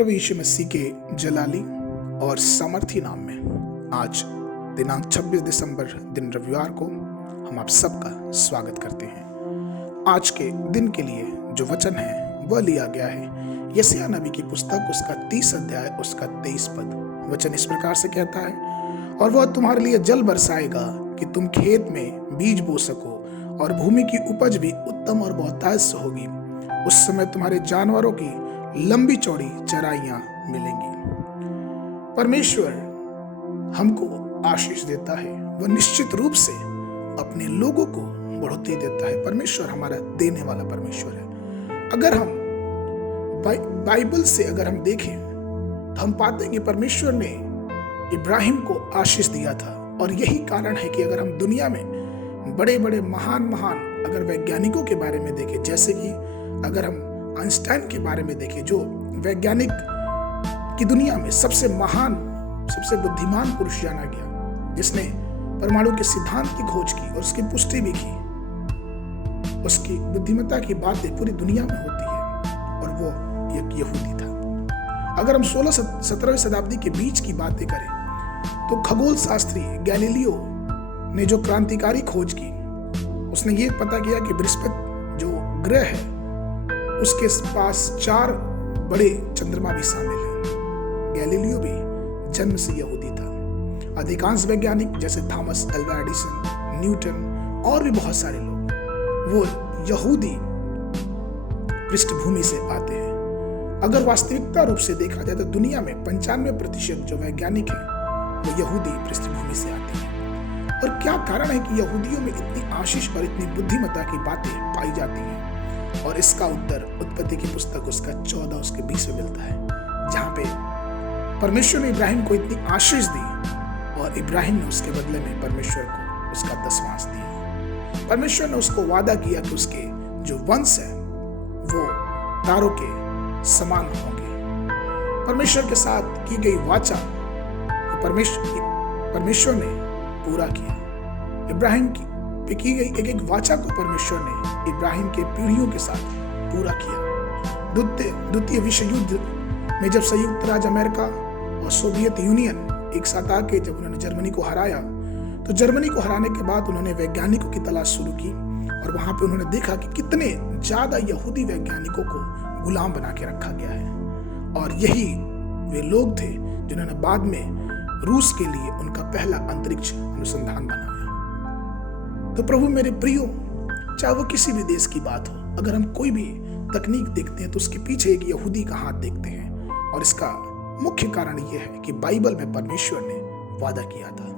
प्रभु यीशु मसीह के जलाली और सामर्थी नाम में आज दिनांक 26 दिसंबर दिन रविवार को हम आप सबका स्वागत करते हैं। आज के दिन के लिए जो वचन है वह लिया गया है यशायाह नबी की पुस्तक उसका 30 अध्याय उसका 23 पद। वचन इस प्रकार से कहता है, और वह तुम्हारे लिए जल बरसाएगा कि तुम खेत में बीज बो सको और भूमि की उपज भी उत्तम और बहुतायत से होगी। उस समय तुम्हारे जानवरों की लंबी चौड़ी चराइयां मिलेंगी। परमेश्वर हमको आशीष देता है, वह निश्चित रूप से अपने लोगों को बढ़ोतरी देता है। परमेश्वर हमारा देने वाला परमेश्वर है। अगर हम बाइबल से अगर हम देखें तो हम पाते हैं कि परमेश्वर ने इब्राहिम को आशीष दिया था, और यही कारण है कि अगर हम दुनिया में बड़े बड़े महान अगर वैज्ञानिकों के बारे में देखें, जैसे कि अगर हम आइंस्टाइन के बारे में देखें, जो वैज्ञानिक की दुनिया में सबसे महान सबसे बुद्धिमान पुरुष जाना गया, जिसने परमाणु के सिद्धांत की खोज की और उसकी पुष्टि भी की। उसकी बुद्धिमत्ता की बातें पूरी दुनिया में होती है, और वो एक यहूदी था। अगर हम 16-17वीं शताब्दी के बीच की बातें करें तो खगोल शास्त्री गैलीलियो ने जो क्रांतिकारी खोज की, उसने ये पता किया कि बृहस्पति जो ग्रह है उसके पास 4 बड़े चंद्रमा भी शामिल हैं। गैलीलियो भी जन्म से यहूदी था। अधिकांश वैज्ञानिक जैसे थॉमस अल्वा एडिसन, न्यूटन और भी बहुत सारे लोग वो यहूदी पृष्ठभूमि से आते हैं। अगर वास्तविकता रूप से देखा जाए तो दुनिया में 95% जो वैज्ञानिक हैं वो यहूदी पृष्ठभूमि से आते हैं। और क्या कारण है कि यहूदियों में इतनी आशीष और इतनी बुद्धिमत्ता की बातें पाई जाती हैं? और इसका उत्तर उत्पत्ति की पुस्तक उसका 14 उसके 20 में मिलता है, जहां पे परमेश्वर ने इब्राहिम को इतनी आशीष दी और इब्राहिम ने उसके बदले में परमेश्वर को उसका दशमांश दिया। परमेश्वर ने उसको वादा किया कि उसके जो वंश है वो तारों के समान होंगे। परमेश्वर के साथ की गई वाचा परमेश्वर ने पूरा किया। इब्राहिम की गई एक वाचा को परमेश्वर ने इब्राहिम के पीढ़ियों के साथ पूरा किया। द्वितीय विश्व युद्ध में जब संयुक्त राज्य अमेरिका और सोवियत यूनियन एक साथ आके जब उन्होंने जर्मनी को हराया, तो जर्मनी को हराने के बाद उन्होंने वैज्ञानिकों की तलाश शुरू की, और वहां पे उन्होंने देखा कि कितने ज्यादा यहूदी वैज्ञानिकों को गुलाम बना के रखा गया है। और यही वे लोग थे जिन्होंने बाद में रूस के लिए उनका पहला अंतरिक्ष अनुसंधान बनाया। तो प्रभु मेरे प्रियो, चाहे वो किसी भी देश की बात हो, अगर हम कोई भी तकनीक देखते हैं तो उसके पीछे एक यहूदी का हाथ देखते हैं, और इसका मुख्य कारण यह है कि बाइबल में परमेश्वर ने वादा किया था।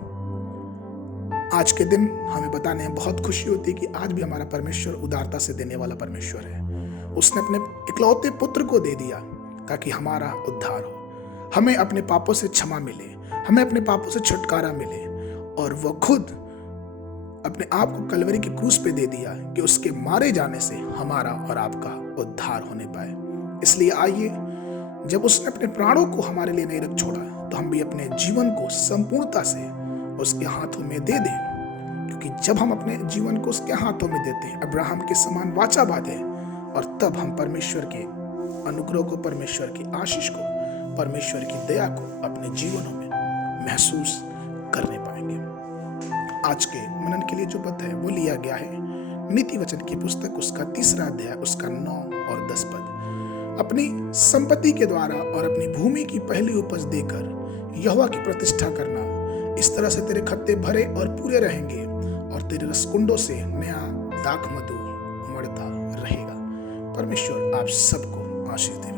आज के दिन हमें बताने में बहुत खुशी होती है कि आज भी हमारा परमेश्वर उदारता से देने वाला परमेश्वर है। उसने अपने इकलौते पुत्र को दे दिया ताकि हमारा उद्धार हो, हमें अपने पापों से क्षमा मिले, हमें अपने पापों से छुटकारा मिले, और वह खुद अपने आप को कलवरी के क्रूस पे दे दिया कि उसके मारे जाने से हमारा और आपका उद्धार होने पाए। इसलिए आइए, जब उसने अपने प्राणों को हमारे लिए नहीं रख छोड़ा, तो हम भी अपने जीवन को संपूर्णता से उसके हाथों में दे दें। क्योंकि जब हम अपने जीवन को उसके हाथों में देते हैं, अब्राहम के समान वाचा बांधे, और तब हम परमेश्वर के अनुग्रह को, परमेश्वर की आशीष को, परमेश्वर की दया को अपने जीवनों में महसूस करने पाएंगे। आज के मनन के लिए जो पद है वो लिया गया है नीति वचन की पुस्तक उसका 3 अध्याय उसका 9 और 10 पद। अपनी संपत्ति के द्वारा और अपनी भूमि की पहली उपज देकर यहोवा की प्रतिष्ठा करना, इस तरह से तेरे खत्ते भरे और पूरे रहेंगे, और तेरे रसकुंडों से नया दाख मधु उमड़ता रहेगा। परमेश्वर आप सबको आशीष दे।